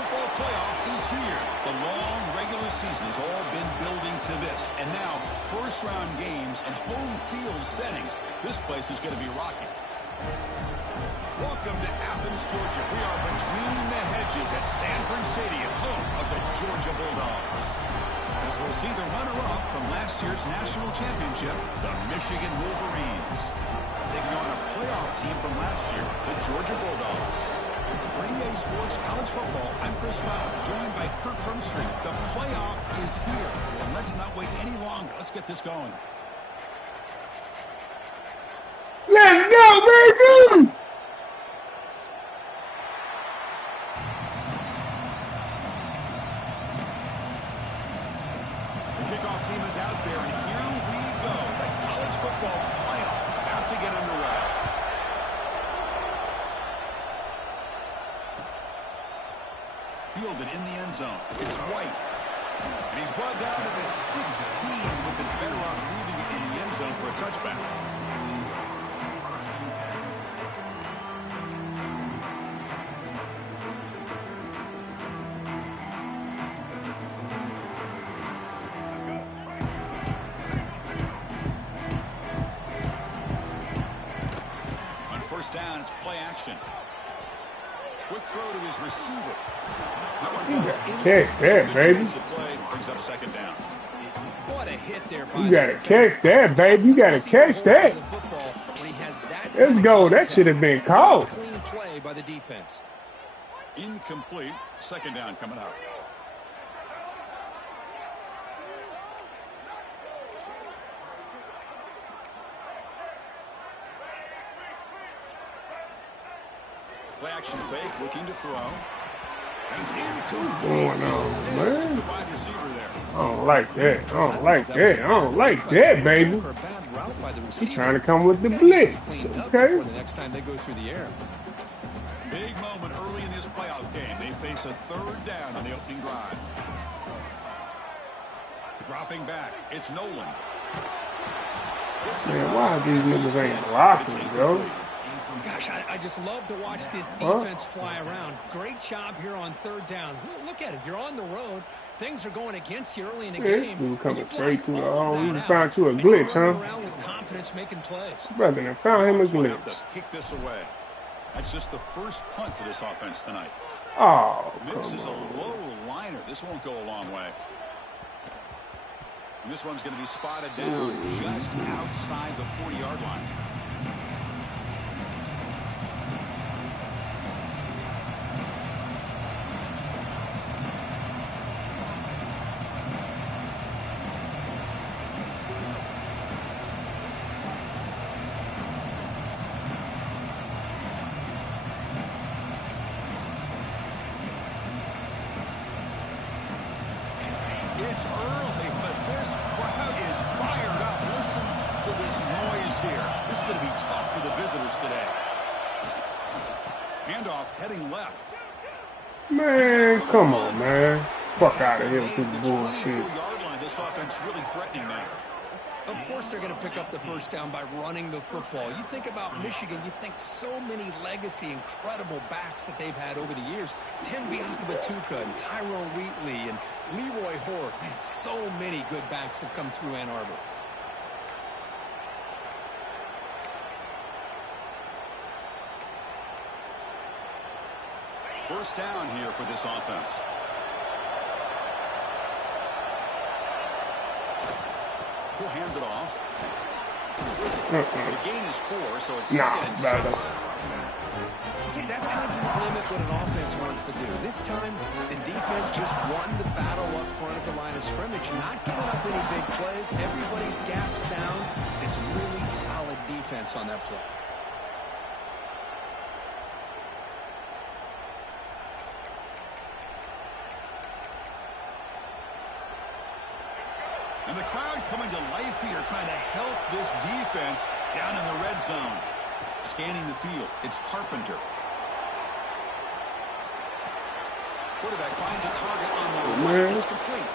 football playoff is here. The long regular season has all been building to this. And now, first-round games and home field settings. This place is going to be rocking. Welcome to Athens, Georgia. We are between the hedges at Sanford Stadium, home of the Georgia Bulldogs. As we'll see the runner-up from last year's national championship, the Michigan Wolverines, taking on a playoff team from last year, the Georgia Bulldogs. For EA Sports College Football, I'm Chris Fowler, joined by Kirk Hermstreet. The playoff is here, and let's not wait any longer. Let's get this going. Let's go, baby! The kickoff team is out there, and here we go. The college football playoff about to get underway. Fielded in the end zone. It's White. And he's brought down to the 16 with it better off leaving it in the end zone for a touchback. On first down, it's play action. Quick throw to his receiver. Catch that, baby. Brings up second down. What a hit there. You gotta catch that, baby. You gotta catch that. Let's go. That should have been called. Clean play by the defense. Incomplete. Second down coming up. Play action fake, looking to throw. And it's incomplete. Going on, man. The wide receiver there. I don't like that. I don't like that. I don't like that, baby. He's trying to come with the blitz. Okay. The next time they go through the air. Big moment early in this playoff game. They face a third down on the opening drive. Dropping back. It's Nolan. Man, why these niggas ain't blocking, yo? Gosh, I just love to watch this defense fly around. Great job here on third down. Look at it. You're on the road. Things are going against you early in the game. This dude coming straight through the hole. You found you a glitch, huh? Around with confidence making plays. Brother, I found him a glitch. Kick this away. That's just the first punt for this offense tonight. Oh, This is a low liner. This won't go a long way. And this one's going to be spotted down just outside the 40-yard line. It's early, but this crowd is fired up. Listen to this noise here. This is going to be tough for the visitors today. Handoff heading left. man, come on, man. Fuck out of here with this bullshit. This offense really threatening now. Of course they're going to pick up the first down by running the football. You think about Michigan, you think so many legacy, incredible backs that they've had over the years. Tim Biakabatuka and Tyrone Wheatley and Leroy Hort. Man, so many good backs have come through Ann Arbor. First down here for this offense. He'll hand it off. The gain is 4, so it's second and 6. See, that's how you limit what an offense wants to do. This time, the defense just won the battle up front at the line of scrimmage, not giving up any big plays. Everybody's gap sound. It's really solid defense on that play. And the crowd coming to life here, trying to help this defense down in the red zone. Scanning the field, it's Carpenter. Quarterback finds a target on the right. It's complete.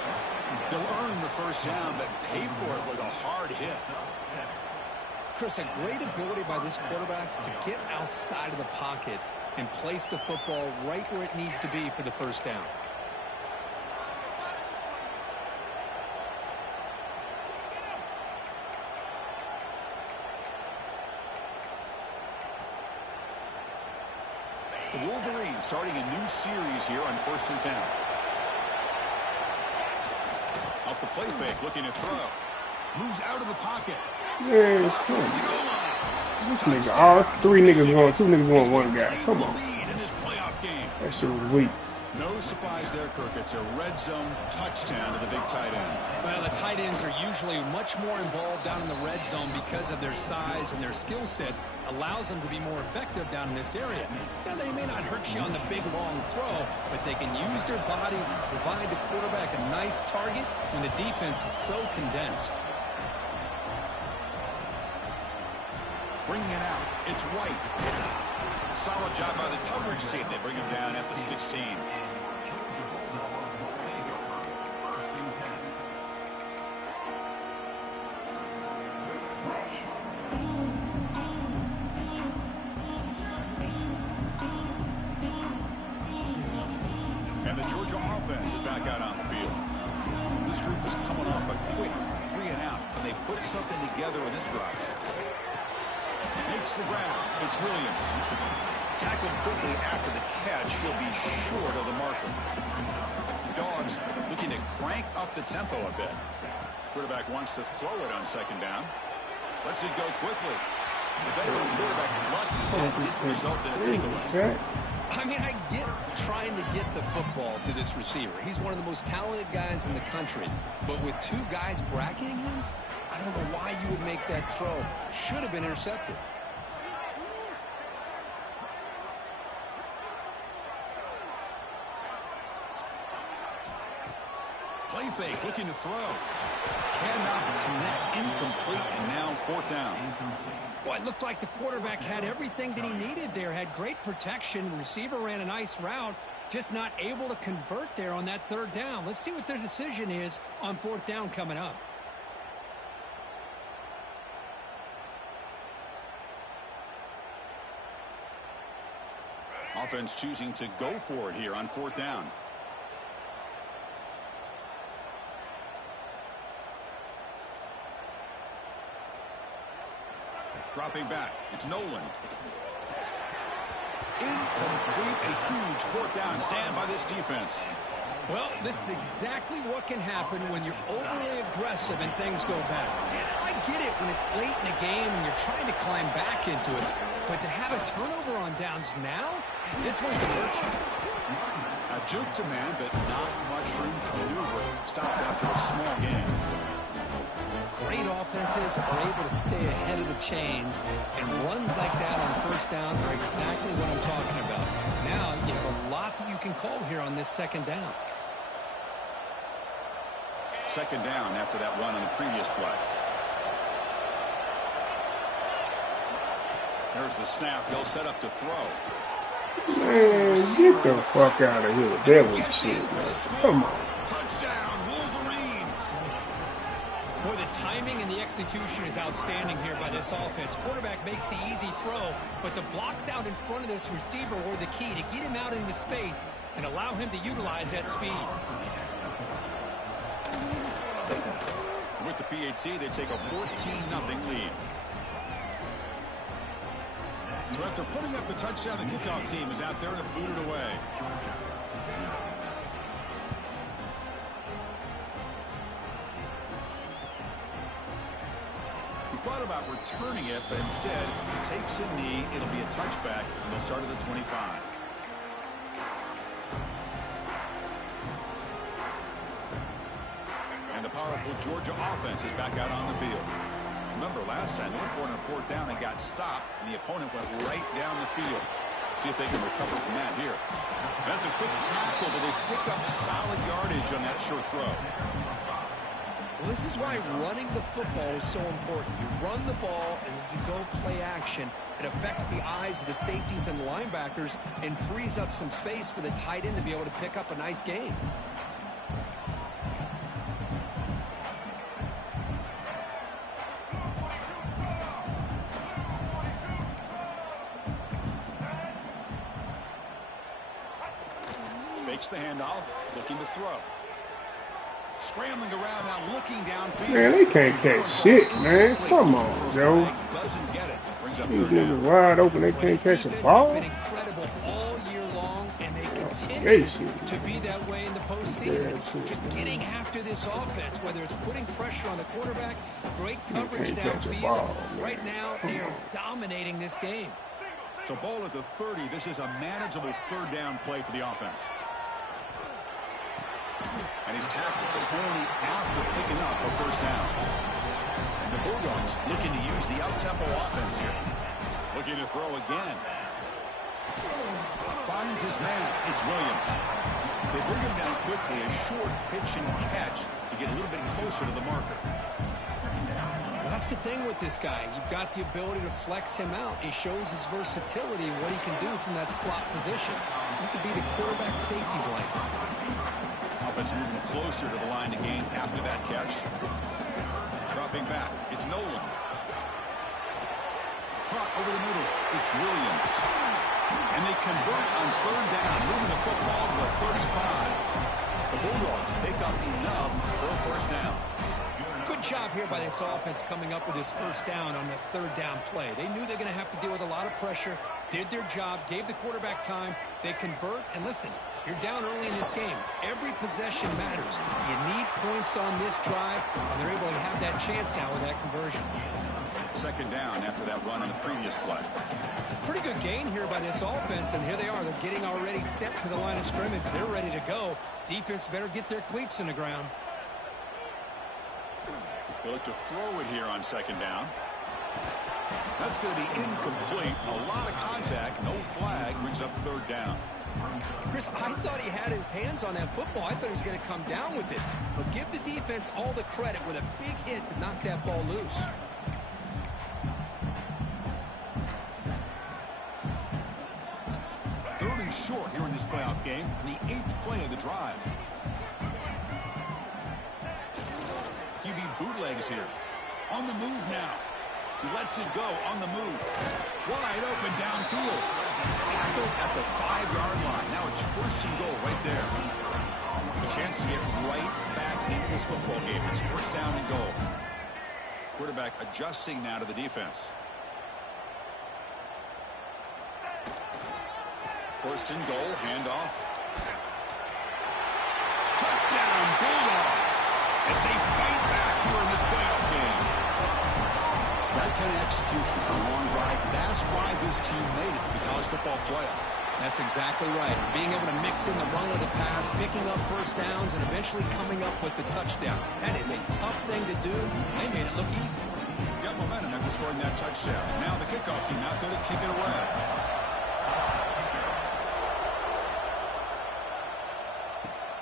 They'll earn the first down, but pay for it with a hard hit. Chris, a great ability by this quarterback to get outside of the pocket and place the football right where it needs to be for the first down. The Wolverines starting a new series here on 1st and 10. Off the play fake, looking to throw. Moves out of the pocket. Man, come on. This nigga, oh, it's 3 niggas going, 2 niggas going, 1 guy. Come on. That shit was weak. No surprise there, Kirk. It's a red zone touchdown to the big tight end. Well, the tight ends are usually much more involved down in the red zone because of their size, and their skill set allows them to be more effective down in this area. Now, they may not hurt you on the big, long throw, but they can use their bodies and provide the quarterback a nice target when the defense is so condensed. Bringing it out. It's White. Solid job by the coverage team. They bring him down at the 16. And the Georgia offense is back out on the field. This group is coming off a quick 3 and out, and they put something together in this drive. Makes the ground. It's Williams. Tackled quickly after the catch. He'll be short of the marker. The Dogs looking to crank up the tempo a bit. Quarterback wants to throw it on 2nd down. Lets it go quickly. The veteran quarterback lucky that didn't result in a takeaway. I mean, I get trying to get the football to this receiver. He's one of the most talented guys in the country. But with 2 guys bracketing him, I don't know why you would make that throw. Should have been intercepted. Play fake, looking to throw. Cannot connect, incomplete, and now 4th down. Well, it looked like the quarterback had everything that he needed there. Had great protection. The receiver ran a nice route. Just not able to convert there on that 3rd down. Let's see what their decision is on 4th down coming up. Offense choosing to go for it here on 4th down. Dropping back. It's Nolan. Incomplete. A huge 4th down stand by this defense. Well, this is exactly what can happen when you're overly aggressive and things go bad. And I get it when it's late in the game and you're trying to climb back into it. But to have a turnover on downs now, this one can hurt you. A juke to man, but not much room to maneuver. Stopped after a small gain. Great offenses are able to stay ahead of the chains, and runs like that on 1st down are exactly what I'm talking about. Now you have a lot that you can call here on this 2nd down. 2nd down after that run on the previous play. There's the snap. They'll set up to throw. Man, get the fuck out of here. That was shit, man. Come on. Touchdown, Wolverines. Boy, the timing and the execution is outstanding here by this offense. Quarterback makes the easy throw, but the blocks out in front of this receiver were the key to get him out into space and allow him to utilize that speed. With the PHC, they take a 14-0 lead. So after putting up a touchdown, the kickoff team is out there to boot it away. He thought about returning it, but instead takes a knee. It'll be a touchback, and they'll start at the 25. And the powerful Georgia offense is back out on the field. Remember last time, they went for it on 4th down and got stopped, and the opponent went right down the field. See if they can recover from that here. That's a quick tackle, but they pick up solid yardage on that short throw. Well, this is why running the football is so important. You run the ball, and then you go play action. It affects the eyes of the safeties and the linebackers and frees up some space for the tight end to be able to pick up a nice gain. Fakes the handoff, looking to throw. Scrambling around now, looking downfield. Man, they can't catch shit, man. Come on, Joe. Doesn't get it. Brings up These third niggas down. wide open. They can't catch a ball. Has been incredible all year long, and they continue Shit. to be that way in the postseason. Just getting after this offense, whether it's putting pressure on the quarterback, great coverage downfield. Right now, they are dominating this game. So ball at the 30. This is a manageable third down play for the offense. And he's tackled, but only after picking up a first down. And the Bulldogs looking to use the up-tempo offense here. Looking to throw again. Finds his man. It's Williams. They bring him down quickly. A short pitch and catch to get a little bit closer to the marker. Well, that's the thing with this guy. You've got the ability to flex him out. He shows his versatility and what he can do from that slot position. He could be the quarterback safety blanket. Offense moving closer to the line to gain after that catch. Dropping back. It's Nolan. Caught over the middle. It's Williams. And they convert on third down, moving the football to the 35. The Bulldogs pick up enough for a first down. Good job here by this offense coming up with this first down on the third down play. They knew they're going to have to deal with a lot of pressure, did their job, gave the quarterback time. They convert, and listen, you're down early in this game. Every possession matters. You need points on this drive, and they're able to have that chance now with that conversion. Second down after that run on the previous play. Pretty good gain here by this offense, and here they are. They're getting already set to the line of scrimmage. They're ready to go. Defense better get their cleats in the ground. They look to throw it here on second down. That's going to be incomplete. A lot of contact. No flag. Brings up third down. Chris, I thought he had his hands on that football. I thought he was going to come down with it. But give the defense all the credit with a big hit to knock that ball loose. Third and short here in this playoff game. The 8th play of the drive. QB bootlegs here. On the move now. He lets it go on the move. Wide open downfield. Tackled at the 5-yard line. Now it's first and goal right there. A chance to get right back into this football game. It's first down and goal. Quarterback adjusting now to the defense. First and goal, handoff. Touchdown, Bulldogs, as they fight back here in this playoff game. That kind of execution on a long drive, that's why this team made it to the college football playoff. That's exactly right. Being able to mix in the run of the pass, picking up first downs, and eventually coming up with the touchdown. That is a tough thing to do. They made it look easy. Got momentum after scoring that touchdown. Now the kickoff team out there to kick it away.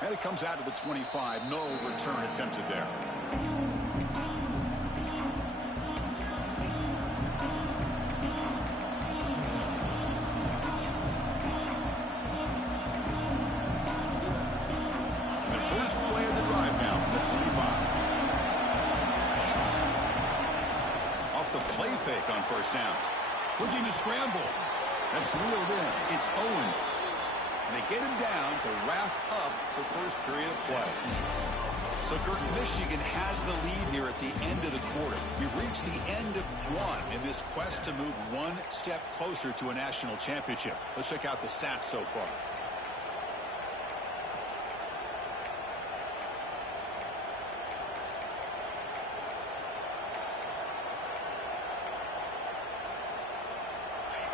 And it comes out to the 25. No return attempted there. The first play of the drive now from the 25. Off the play fake on first down. Looking to scramble. That's reeled in. It's Owens. And they get him down to wrap up the first period of play. So, Kurt, Michigan has the lead here at the end of the quarter. We've reached the end of one in this quest to move one step closer to a national championship. Let's check out the stats so far.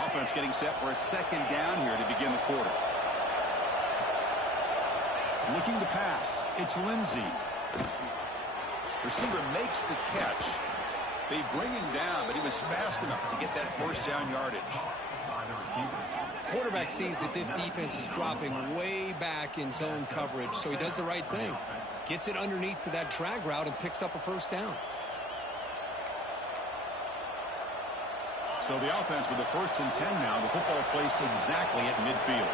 Offense getting set for a second down here to begin the quarter. Looking to pass. It's Lindsey. Receiver makes the catch. They bring him down, but he was fast enough to get that first down yardage. Quarterback sees that this defense is dropping way back in zone coverage, so he does the right thing. Gets it underneath to that drag route and picks up a first down. So the offense with the 1st and 10 now. The football placed exactly at midfield.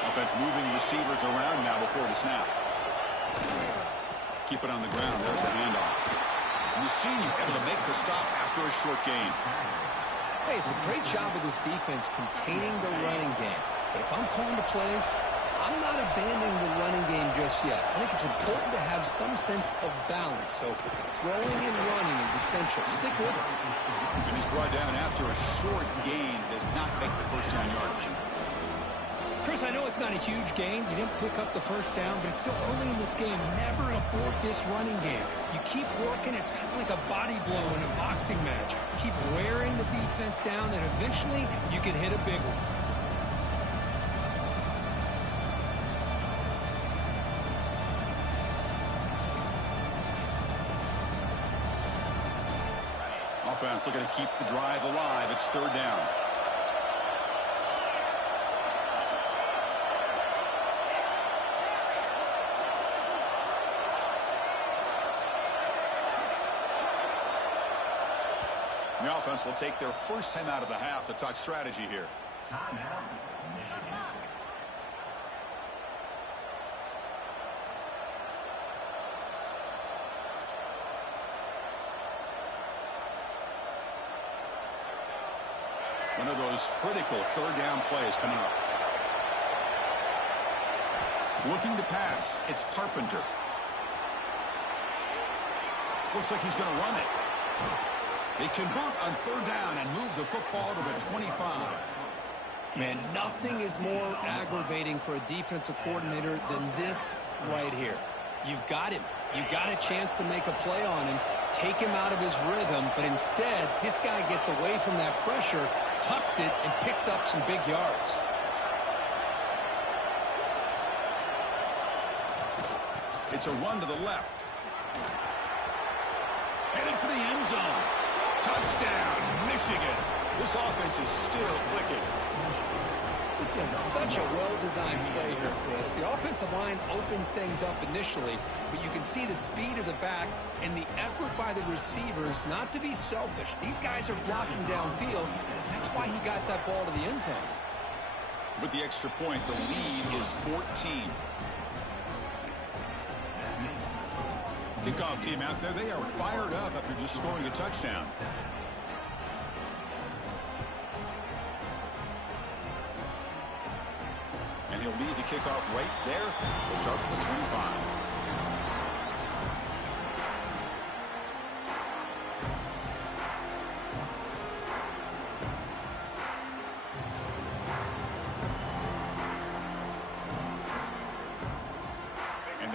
Offense moving receivers around now before the snap. Keep it on the ground. There's the handoff. And the senior able to make the stop after a short gain. Hey, it's a great job of this defense containing the running game. But if I'm calling the plays, I'm not abandoning the running game just yet. I think it's important to have some sense of balance. So throwing and running is essential. Stick with it. And he's brought down after a short gain. Does not make the first down yardage. Chris, I know it's not a huge gain. You didn't pick up the first down, but it's still early in this game. Never abort this running game. You keep working. It's kind of like a body blow in a boxing match. Keep wearing the defense down, and eventually you can hit a big one. Offense looking to keep the drive alive. It's third down. The offense will take their first time out of the half to talk strategy here. One of those critical third down plays coming up. Looking to pass. It's Carpenter. Looks like he's going to run it. They convert on third down and move the football to the 25. Man, nothing is more aggravating for a defensive coordinator than this right here. You've got him. You've got a chance to make a play on him, take him out of his rhythm, but instead, this guy gets away from that pressure, tucks it, and picks up some big yards. It's a run to the left. Headed for the end zone. Touchdown, Michigan. This offense is still clicking. This is such a well-designed play here, Chris. The offensive line opens things up initially, but you can see the speed of the back and the effort by the receivers not to be selfish. These guys are blocking downfield. That's why he got that ball to the end zone. With the extra point, the lead is 14. Kickoff team out there, they are fired up after just scoring a touchdown. And he'll lead the kickoff right there. We'll start with the 25.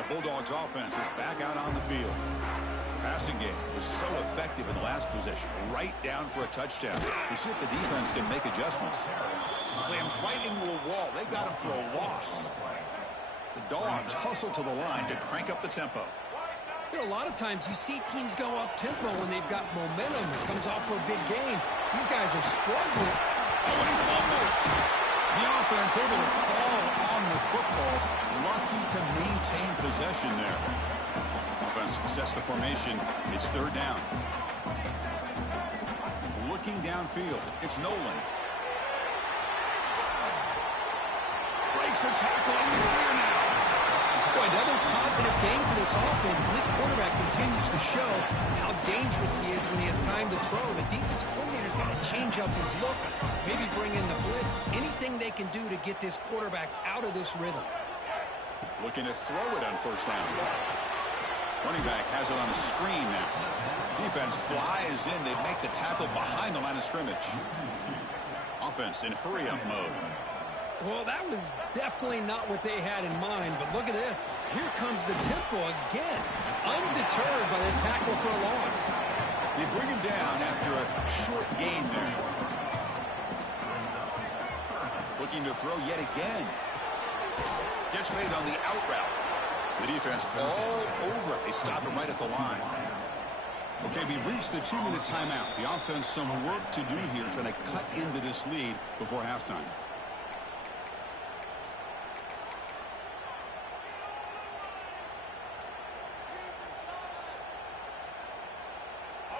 Bulldogs offense is back out on the field. Passing game was so effective in the last possession, right down for a touchdown. You see if the defense can make adjustments. Slams right into a wall. They got him for a loss. The Dogs hustle to the line to crank up the tempo. You know, a lot of times you see teams go up-tempo when they've got momentum. It comes off for a big game. These guys are struggling. Oh, and he fumbles. The offense able to fall on the football. Lucky to maintain possession there. Offense sets the formation. It's third down. Looking downfield. It's Nolan. Breaks a tackle in the clear now. Boy, another positive game for this offense, and this quarterback continues to show how dangerous he is when he has time to throw. The defensive coordinator's got to change up his looks, maybe bring in the blitz, anything they can do to get this quarterback out of this rhythm. Looking to throw it on first down. Running back has it on a screen now. Defense flies in. They make the tackle behind the line of scrimmage. Offense in hurry-up mode. Well, that was definitely not what they had in mind, but look at this. Here comes the tempo again. Undeterred by the tackle for a loss. They bring him down after a short gain there. Looking to throw yet again. Gets made on the out route. The defense all over it. They stop him right at the line. Okay, we reached the 2-minute timeout. The offense some work to do here trying to cut into this lead before halftime.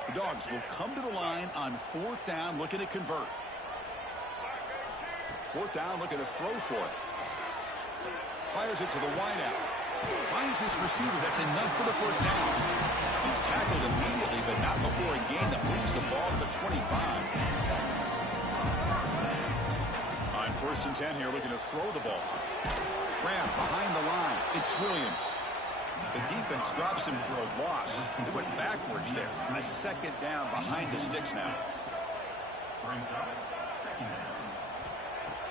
The Dogs will come to the line on fourth down, looking to convert. Fourth down, looking to throw for it. Fires it to the wideout. Finds this receiver. That's enough for the first down. He's tackled immediately, but not before a gain that moves the ball to the 25. On on 1st and 10 here, looking to throw the ball. Graham behind the line. It's Williams. The defense drops him for a loss. They went backwards there. A 2nd down behind the sticks now.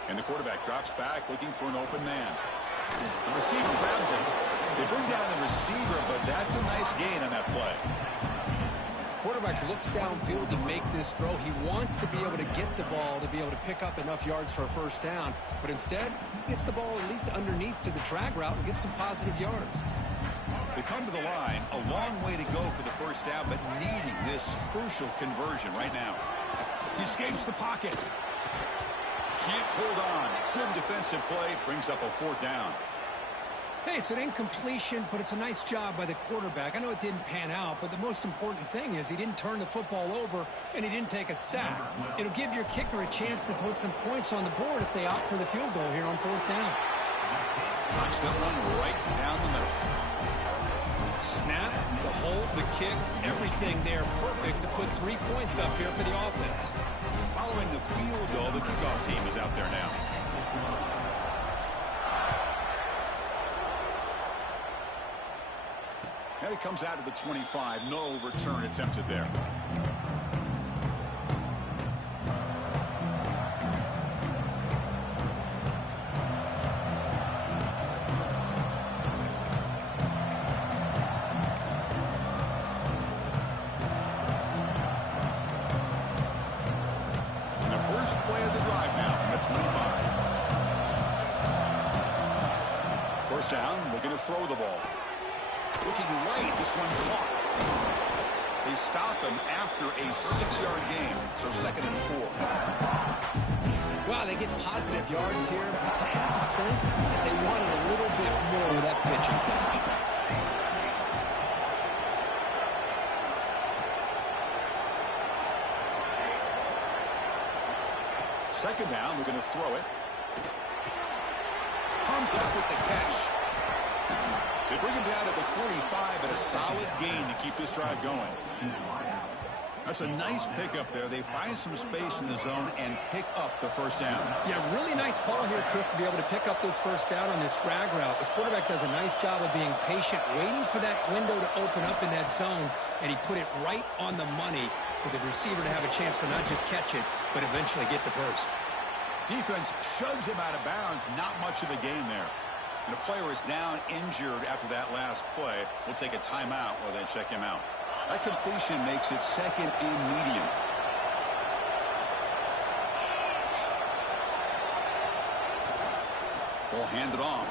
And the quarterback drops back looking for an open man. The receiver grabs him. They bring down the receiver, but that's a nice gain on that play. Quarterback looks downfield to make this throw. He wants to be able to get the ball to be able to pick up enough yards for a 1st down. But instead, he gets the ball at least underneath to the drag route and gets some positive yards. They come to the line. A long way to go for the 1st down, but needing this crucial conversion right now. He escapes the pocket. Can't hold on. Good defensive play. Brings up a 4th down. Hey, it's an incompletion, but it's a nice job by the quarterback. I know it didn't pan out, but the most important thing is he didn't turn the football over and he didn't take a sack. It'll give your kicker a chance to put some points on the board if they opt for the field goal here on 4th down. Knocks that one right down the middle. Snap, the hold, the kick, everything there perfect to put 3 points up here for the offense. Following the field goal, the kickoff team is out there now. And it comes out of the 25. No return attempted there. And the first play of the drive now from the 25. 1st down, looking to throw the ball. Looking right, this one caught. They stop him after a 6-yard gain, so 2nd and 4. Wow, they get positive yards here. I have the sense that they wanted a little bit more of that pitch and catch. 2nd down, we're going to throw it. Comes up with the catch. They bring him down to the 45, but a solid gain to keep this drive going. That's a nice pickup there. They find some space in the zone and pick up the 1st down. Yeah, really nice call here, Chris, to be able to pick up this 1st down on this drag route. The quarterback does a nice job of being patient, waiting for that window to open up in that zone, and he put it right on the money for the receiver to have a chance to not just catch it, but eventually get the 1st. Defense shoves him out of bounds. Not much of a gain there. And the player is down injured after that last play. We'll take a timeout while they check him out. That completion makes it 2nd and medium. Ball handed off.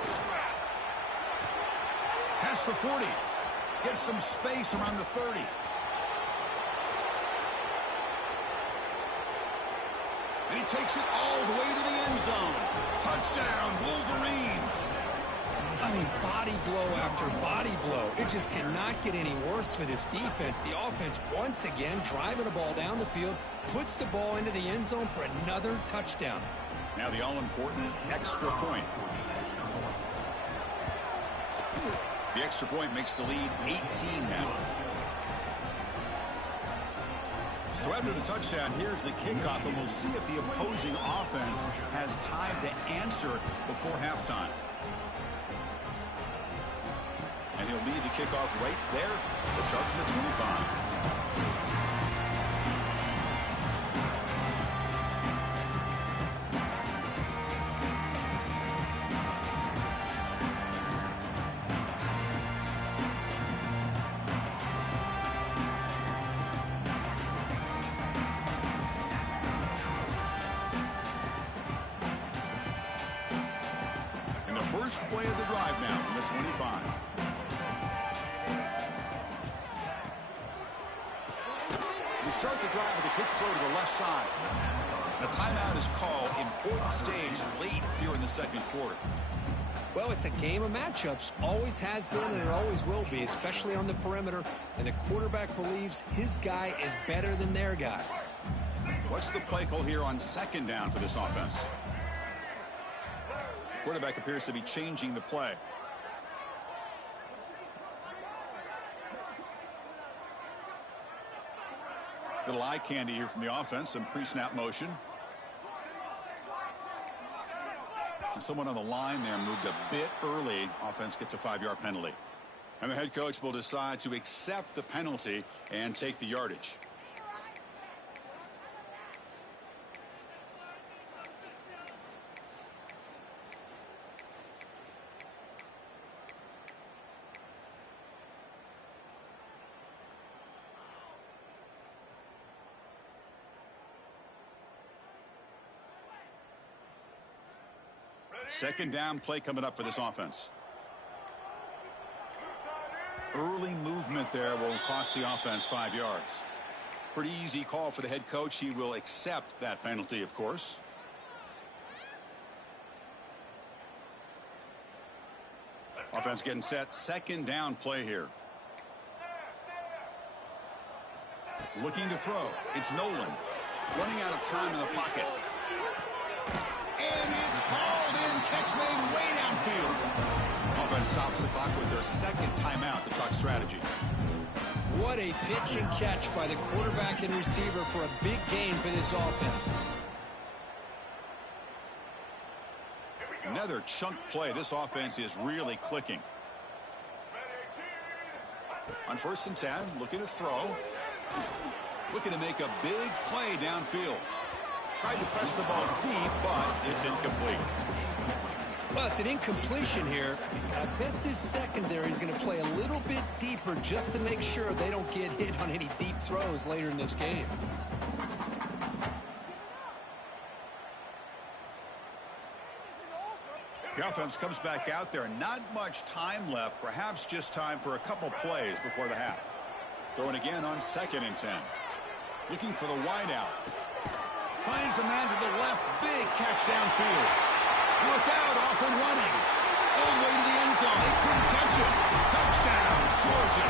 Past the 40. Gets some space around the 30. And he takes it all the way to the end zone. Touchdown, Wolverines. I mean, body blow after body blow. It just cannot get any worse for this defense. The offense, once again, driving the ball down the field, puts the ball into the end zone for another touchdown. Now the all-important extra point. The extra point makes the lead 18 now. So after the touchdown, here's the kickoff, and we'll see if the opposing offense has time to answer before halftime. And he'll lead the kickoff right there to start from the 25. And the first play of the drive now from the 25. We start the drive with a quick throw to the left side. The timeout is called. Important stage late here in the 2nd quarter. Well, it's a game of matchups. Always has been and it always will be, especially on the perimeter. And the quarterback believes his guy is better than their guy. What's the play call here on 2nd down for this offense? Quarterback appears to be changing the play. Little eye candy here from the offense. Some pre-snap motion. Someone on the line there moved a bit early. Offense gets a 5-yard penalty. And the head coach will decide to accept the penalty and take the yardage. Second down play coming up for this offense. Early movement there will cost the offense 5 yards. Pretty easy call for the head coach. He will accept that penalty, of course. Offense getting set. Second down play here. Looking to throw. It's Nolan. Running out of time in the pocket. And it's hauled in. Catch made way downfield. Offense stops the clock with their second timeout, the talk strategy. What a pitch and catch by the quarterback and receiver for a big gain for this offense. Another chunk play. This offense is really clicking. On 1st and 10, looking to throw. Looking to make a big play downfield. Tried to press the ball deep, but it's incomplete. Well, it's an incompletion here. I bet this secondary is going to play a little bit deeper just to make sure they don't get hit on any deep throws later in this game. The offense comes back out there. Not much time left. Perhaps just time for a couple plays before the half. Throwing again on 2nd and 10. Looking for the wideout. Finds a man to the left. Big catch downfield. Look out, off and running. All the way to the end zone. They couldn't catch it. Touchdown, Georgia.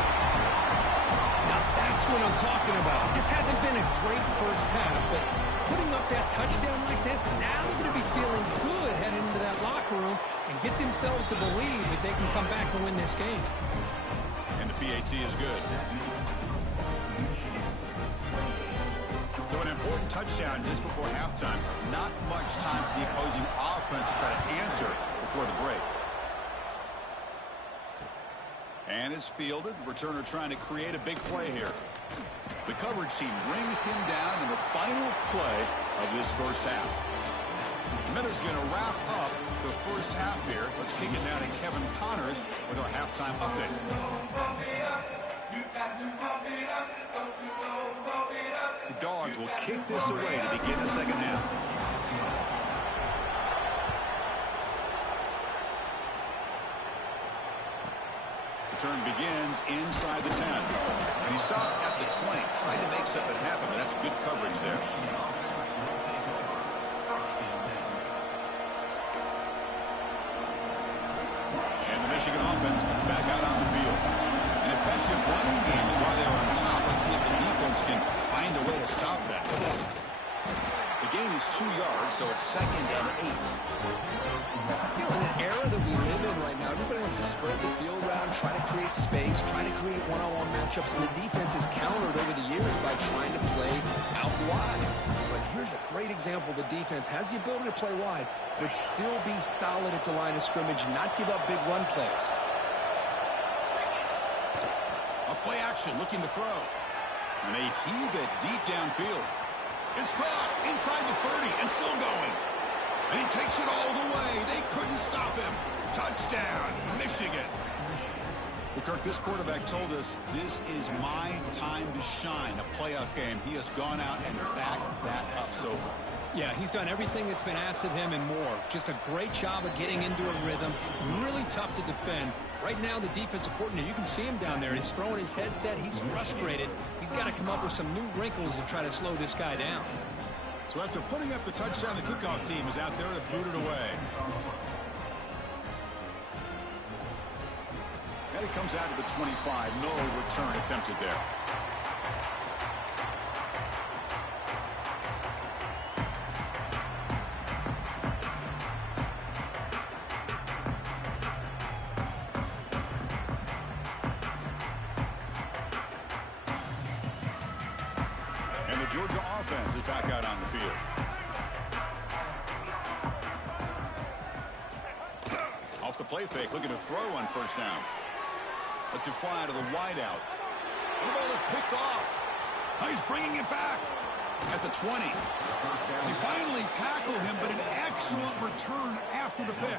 Now that's what I'm talking about. This hasn't been a great first half, but putting up that touchdown like this, now they're going to be feeling good heading into that locker room and get themselves to believe that they can come back and win this game. And the PAT is good. So an important touchdown just before halftime. Not much time for the opposing offense to try to answer before the break. And it's fielded. Returner trying to create a big play here. The coverage team brings him down in the final play of this first half. Miller's going to wrap up the first half here. Let's kick it down to Kevin Connors with our halftime update. The Dogs will kick this away to begin the second half. The turn begins inside the 10. And he stopped at the 20, trying to make something happen, but that's good coverage there. And the Michigan offense comes back out on the field. An effective running game is why they are on top. Let's see if the defense can find a way to stop that. The gain is 2 yards, so it's 2nd and 8. You know, in an era that we live in right now, everybody wants to spread the field around, try to create space, try to create one-on-one matchups, and the defense has countered over the years by trying to play out wide. But here's a great example. The defense has the ability to play wide, but still be solid at the line of scrimmage, not give up big run plays. A play action, looking to throw. And they heave it deep downfield. It's caught inside the 30 and still going. And he takes it all the way. They couldn't stop him. Touchdown, Michigan. Well, Kirk, this quarterback told us this is my time to shine, a playoff game. He has gone out and backed that up so far. Yeah, he's done everything that's been asked of him and more. Just a great job of getting into a rhythm. Really tough to defend. Right now, the defensive coordinator, you can see him down there. He's throwing his headset. He's frustrated. He's got to come up with some new wrinkles to try to slow this guy down. So after putting up the touchdown, the kickoff team is out there to boot it away. And it comes out to the 25. No return attempted there. And the Georgia offense is back out on the field. Off the play fake, looking to throw on first down. Lets it fly to the wideout. The ball is picked off. Oh, he's bringing it back at the 20. They finally tackle him, but an excellent return after the pick.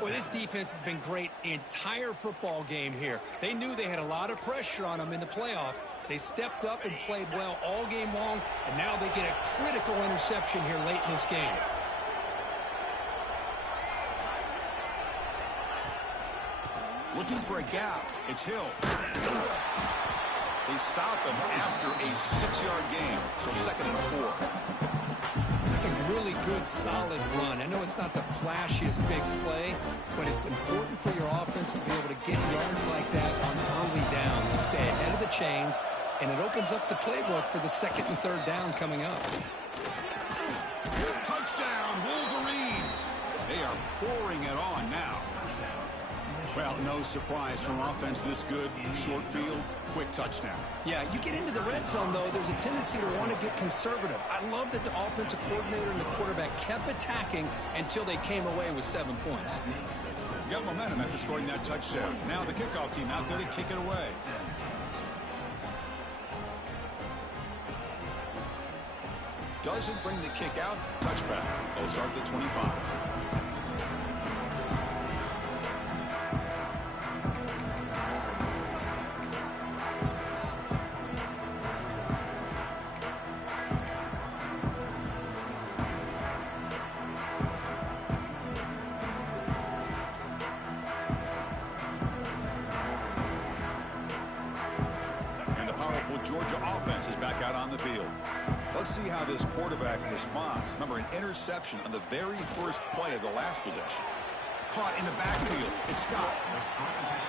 Well, this defense has been great the entire football game here. They knew they had a lot of pressure on them in the playoff. They stepped up and played well all game long, and now they get a critical interception here late in this game. Looking for a gap. It's Hill. They stop him after a 6-yard gain, so 2nd and 4. It's a really good, solid run. I know it's not the flashiest big play, but it's important for your offense to be able to get yards like that on early downs to stay ahead of the chains, and it opens up the playbook for the 2nd and 3rd down coming up. Touchdown, Wolverines! They are pouring it on now. Well, no surprise from offense this good. Short field, quick touchdown. Yeah, you get into the red zone, though, there's a tendency to want to get conservative. I love that the offensive coordinator and the quarterback kept attacking until they came away with 7 points. Got momentum after scoring that touchdown. Now the kickoff team out there to kick it away. Doesn't bring the kick out. Touchback. They'll start at the 25. Georgia offense is back out on the field. Let's see how this quarterback responds. Remember, an interception on the very first play of the last possession. Caught in the backfield. It's Scott.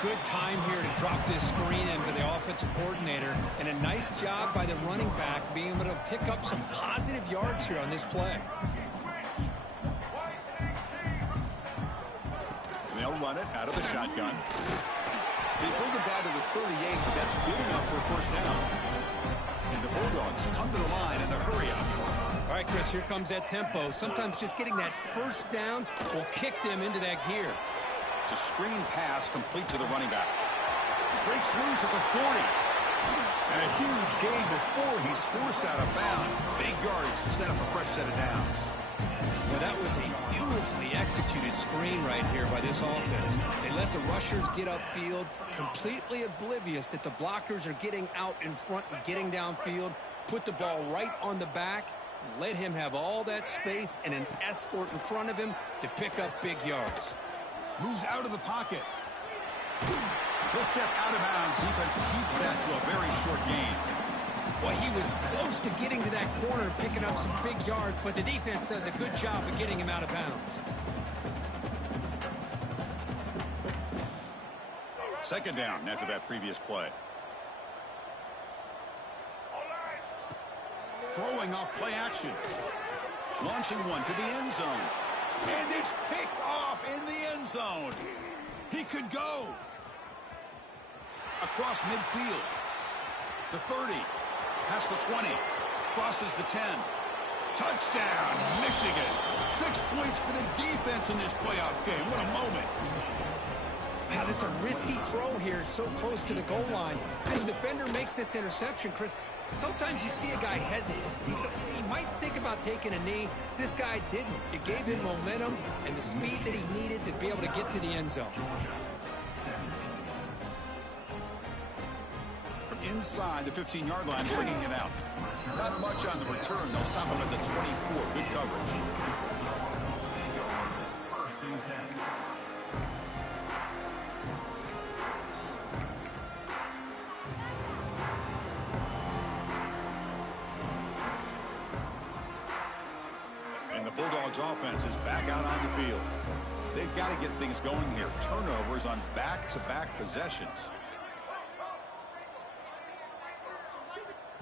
Good time here to drop this screen in for the offensive coordinator, and a nice job by the running back being able to pick up some positive yards here on this play. They'll run it out of the shotgun. They bring it down to the 38, but that's good enough for a first down. And the Bulldogs come to the line in the hurry-up. All right, Chris, here comes that tempo. Sometimes just getting that first down will kick them into that gear. It's a screen pass complete to the running back. Breaks loose at the 40. And a huge gain before he's forced out of bounds. Big yardage to set up a fresh set of downs. Well, that was a beautifully executed screen right here by this offense. They let the rushers get upfield, completely oblivious that the blockers are getting out in front and getting downfield, put the ball right on the back, and let him have all that space and an escort in front of him to pick up big yards. Moves out of the pocket. He'll step out of bounds. Defense keeps that to a very short gain. Well, he was close to getting to that corner, picking up some big yards, but the defense does a good job of getting him out of bounds. 2nd down after that previous play. Throwing off play action. Launching one to the end zone. And it's picked off in the end zone. He could go. Across midfield. The 30. Past the 20. Crosses the 10. Touchdown, Michigan. 6 points for the defense in this playoff game. What a moment. Wow, this is a risky throw here, so close to the goal line. This defender makes this interception, Chris. Sometimes you see a guy hesitate. He might think about taking a knee. This guy didn't. It gave him momentum and the speed that he needed to be able to get to the end zone. Inside the 15-yard line, bringing it out. Not much on the return. They'll stop him at the 24. Good coverage. And the Bulldogs offense is back out on the field. They've got to get things going here. Turnovers on back-to-back possessions.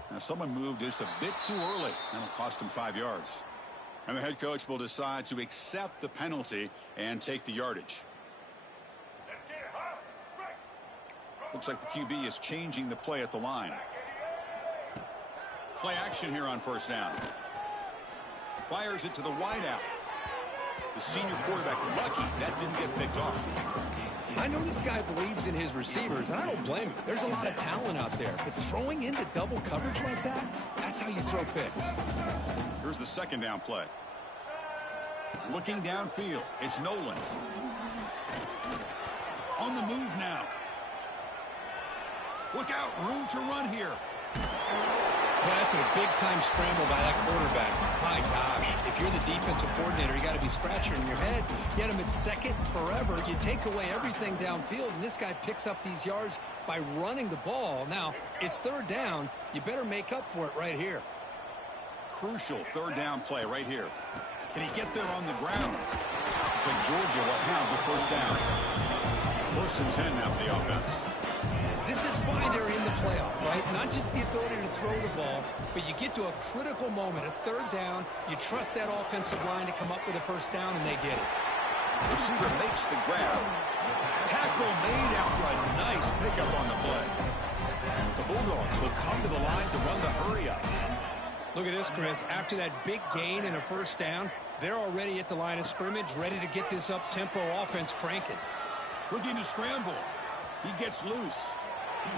Now someone moved just a bit too early. That'll cost him 5 yards. And the head coach will decide to accept the penalty and take the yardage. Looks like the QB is changing the play at the line. Play action here on first down. Fires it to the wideout. The senior quarterback lucky that didn't get picked off. I know this guy believes in his receivers, and I don't blame him. There's a lot of talent out there. But throwing into double coverage like that, that's how you throw picks. Here's the second down play. Looking downfield, it's Nolan. On the move now. Look out, room to run here. Yeah, that's a big-time scramble by that quarterback. My gosh, if you're the defensive coordinator, you got to be scratching in your head. You had him at second forever. You take away everything downfield, and this guy picks up these yards by running the ball. Now, it's third down. You better make up for it right here. Crucial third down play right here. Can he get there on the ground? It's like Georgia will have the first down. 1st and 10 now for the offense. This is why they're in the playoff, right? Not just the ability to throw the ball, but you get to a critical moment, a third down. You trust that offensive line to come up with a first down, and they get it. Receiver makes the grab. Tackle made after a nice pickup on the play. The Bulldogs will come to the line to run the hurry up. Look at this, Chris. After that big gain and a first down, they're already at the line of scrimmage, ready to get this up-tempo offense cranking. Looking to scramble. He gets loose.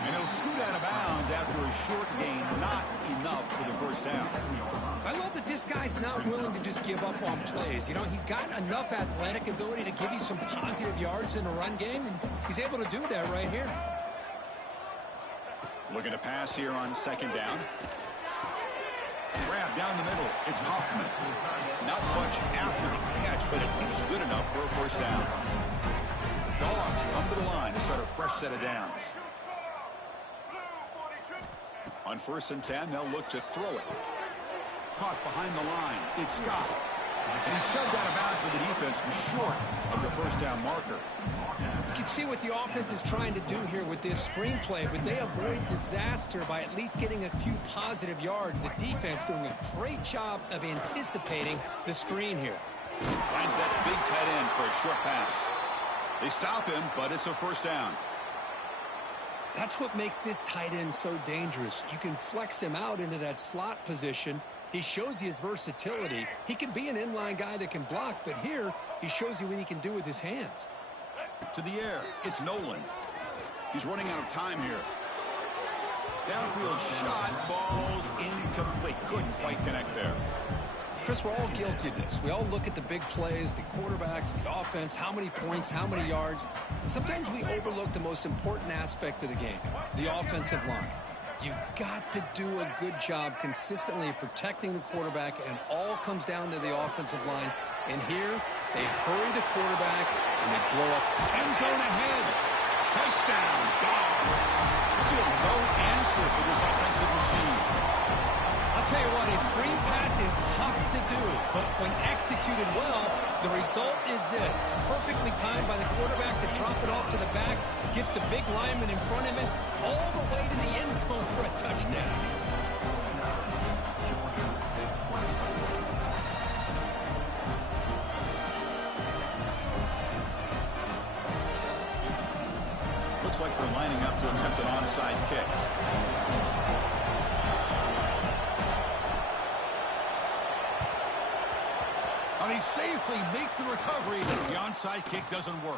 And he'll scoot out of bounds after a short gain, not enough for the first down. I love that this guy's not willing to just give up on plays. You know, he's got enough athletic ability to give you some positive yards in the run game, and he's able to do that right here. Looking to pass here on second down. Grab down the middle. It's Hoffman. Not much after the catch, but at least good enough for a first down. The Dogs come to the line to start a fresh set of downs. On 1st and 10, they'll look to throw it. Caught behind the line. It's Scott. And he's shoved out of bounds, but the defense was short of the first down marker. You can see what the offense is trying to do here with this screenplay, but they avoid disaster by at least getting a few positive yards. The defense doing a great job of anticipating the screen here. Finds that big tight end for a short pass. They stop him, but it's a first down. That's what makes this tight end so dangerous. You can flex him out into that slot position. He shows you his versatility. He can be an inline guy that can block, but here he shows you what he can do with his hands. To the air, it's Nolan. He's running out of time here. Downfield shot falls incomplete. Couldn't quite connect there. Chris, we're all guilty of this. We all look at the big plays, the quarterbacks, the offense, how many points, how many yards. And sometimes we overlook the most important aspect of the game, the offensive line. You've got to do a good job consistently protecting the quarterback, and it all comes down to the offensive line. And here, they hurry the quarterback, and they blow up. End zone ahead. Touchdown, Dogs. Still no answer for this offensive machine. I'll tell you what, a screen pass is tough to do, but when executed well, the result is this. Perfectly timed by the quarterback to drop it off to the back, gets the big lineman in front of him, all the way to the end zone for a touchdown. Looks like they're lining up to attempt an onside kick. And he safely makes the recovery. The onside kick doesn't work.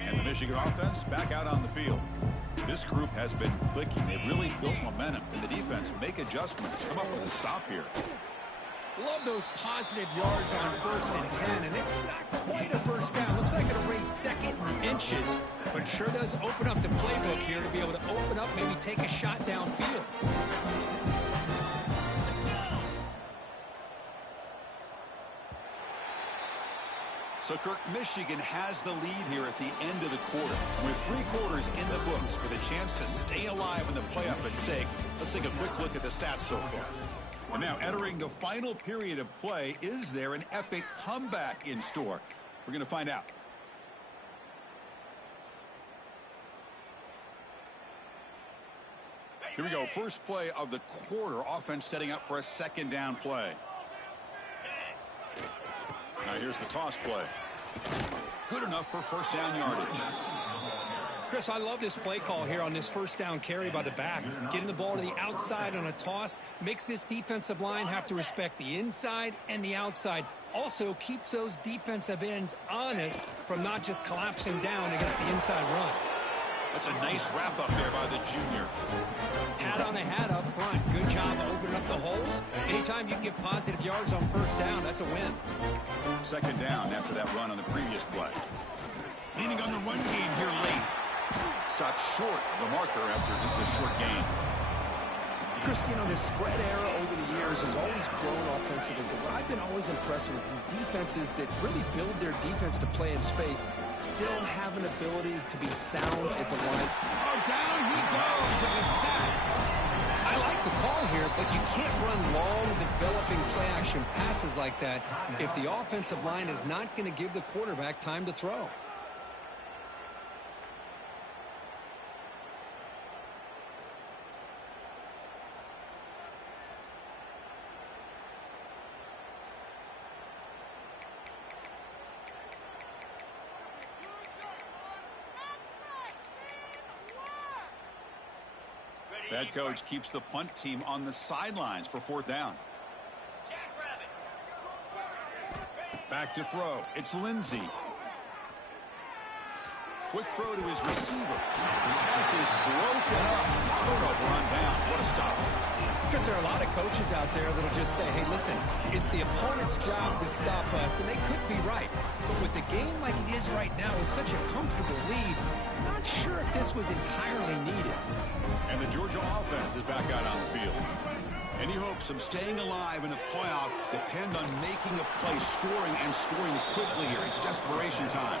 And the Michigan offense back out on the field. This group has been clicking. They've really built momentum. And the defense make adjustments. Come up with a stop here. Love those positive yards on 1st and 10, and it's not quite a first down. Looks like it'll raise second inches, but it sure does open up the playbook here to be able to open up, maybe take a shot downfield. So, Kirk, Michigan has the lead here at the end of the quarter. With 3 quarters in the books for the chance to stay alive in the playoff at stake, let's take a quick look at the stats so far. And now, entering the final period of play, is there an epic comeback in store? We're going to find out. Here we go. First play of the quarter. Offense setting up for a second down play. Now here's the toss play. Good enough for first down yardage. Chris, I love this play call here on this first down carry by the back. Getting the ball to the outside on a toss makes this defensive line have to respect the inside and the outside. Also keeps those defensive ends honest from not just collapsing down against the inside run. That's a nice wrap up there by the junior. Hat on a hat up front. Good job opening up the holes. Anytime you can get positive yards on first down, that's a win. Second down after that run on the previous play. Leaning on the run game here late. Stopped short of the marker after just a short gain. Christine, this spread era over the years has always grown offensively, but I've been always impressed with defenses that really build their defense to play in space, still have an ability to be sound at the line. Oh, down he goes. It's a sack. I like the call here, but you can't run long, developing play-action passes like that if the offensive line is not going to give the quarterback time to throw. Head coach keeps the punt team on the sidelines for fourth down. Back to throw. It's Lindsey. Quick throw to his receiver. The pass is broken up. Turnover on downs. What a stop. Because there are a lot of coaches out there that'll just say, hey, listen, it's the opponent's job to stop us, and they could be right. But with the game like it is right now with such a comfortable lead, I'm not sure if this was entirely needed. And the Georgia offense is back out on the field. Any hopes of staying alive in a playoff depend on making a play, scoring, and scoring quickly here. It's desperation time.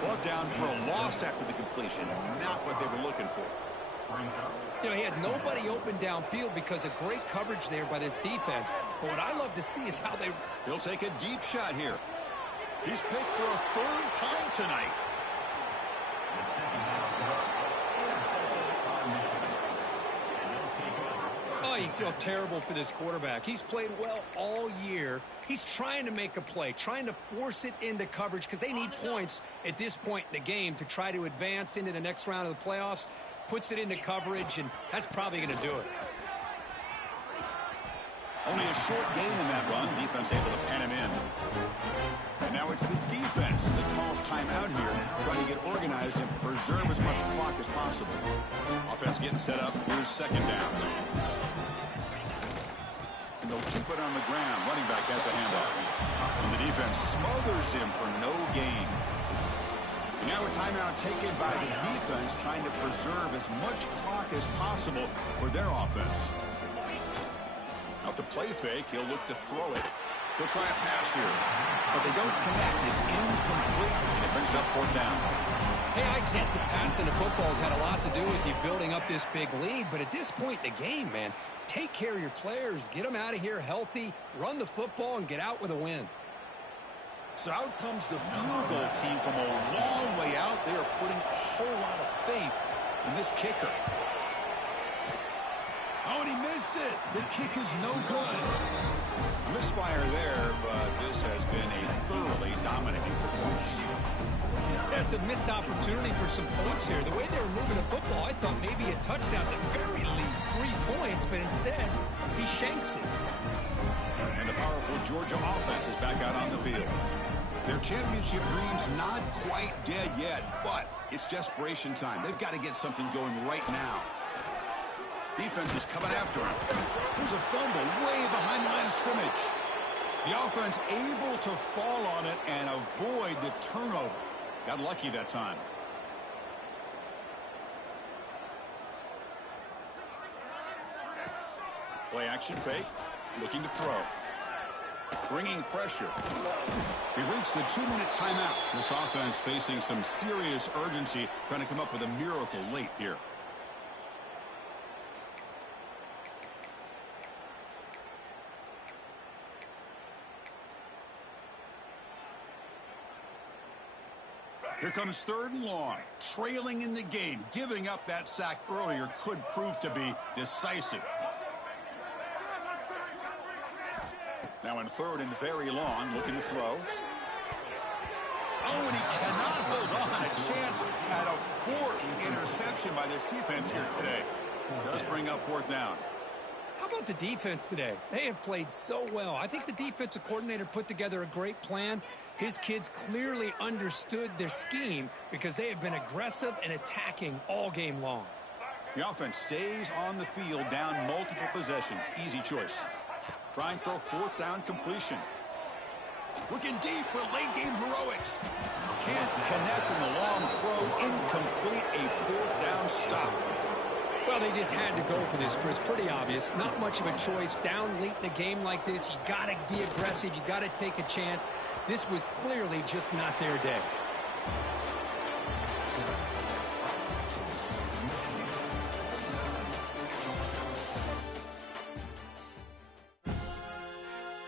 Brought down for a loss after the completion. Not what they were looking for. You know, he had nobody open downfield because of great coverage there by this defense. But what I love to see is how they... He'll take a deep shot here. He's picked for a third time tonight. Oh, you feel terrible for this quarterback. He's played well all year. He's trying to make a play, trying to force it into coverage because they need points at this point in the game to try to advance into the next round of the playoffs. Puts it into coverage, and that's probably going to do it. Only a short gain in that run. Defense able to pen him in. And now it's the defense that calls timeout here, trying to get organized and preserve as much clock as possible. Offense getting set up. Here's second down. And they'll keep it on the ground. Running back has a handoff. And the defense smothers him for no gain. And now a timeout taken by the defense, trying to preserve as much clock as possible for their offense. Off the play fake, he'll look to throw it. He'll try a pass here, but they don't connect. It's incomplete, and it brings up fourth down. Hey, I get that passing the football's had a lot to do with you building up this big lead, but at this point in the game, man, take care of your players, get them out of here healthy, run the football, and get out with a win. So out comes the field goal team from a long way out. They are putting a whole lot of faith in this kicker. Oh, and he missed it. The kick is no good. Misfire there, but this has been a thoroughly dominating performance. That's a missed opportunity for some points here. The way they were moving the football, I thought maybe a touchdown, at very least 3 points, but instead, he shanks it. And the powerful Georgia offense is back out on the field. Their championship dreams not quite dead yet, but it's desperation time. They've got to get something going right now. Defense is coming after him. There's a fumble way behind the line of scrimmage. The offense able to fall on it and avoid the turnover. Got lucky that time. Play action fake. Looking to throw. Bringing pressure. We've reached the 2-minute timeout. This offense facing some serious urgency, trying to come up with a miracle late here. Here comes 3rd and long. Trailing in the game. Giving up that sack earlier could prove to be decisive. Now in 3rd and very long, looking to throw. Oh, and he cannot hold on. A chance at a 4th interception by this defense here today. Does bring up 4th down. How about the defense today? They have played so well. I think the defensive coordinator put together a great plan. His kids clearly understood their scheme because they have been aggressive and attacking all game long. The offense stays on the field down multiple possessions. Easy choice. Trying for a 4th down completion. Looking deep for late game heroics. Can't connect in the long throw. Incomplete. A 4th down stop. Well, they just had to go for this, Chris. Pretty obvious. Not much of a choice. Down late in the game like this, you got to be aggressive. You got to take a chance. This was clearly just not their day.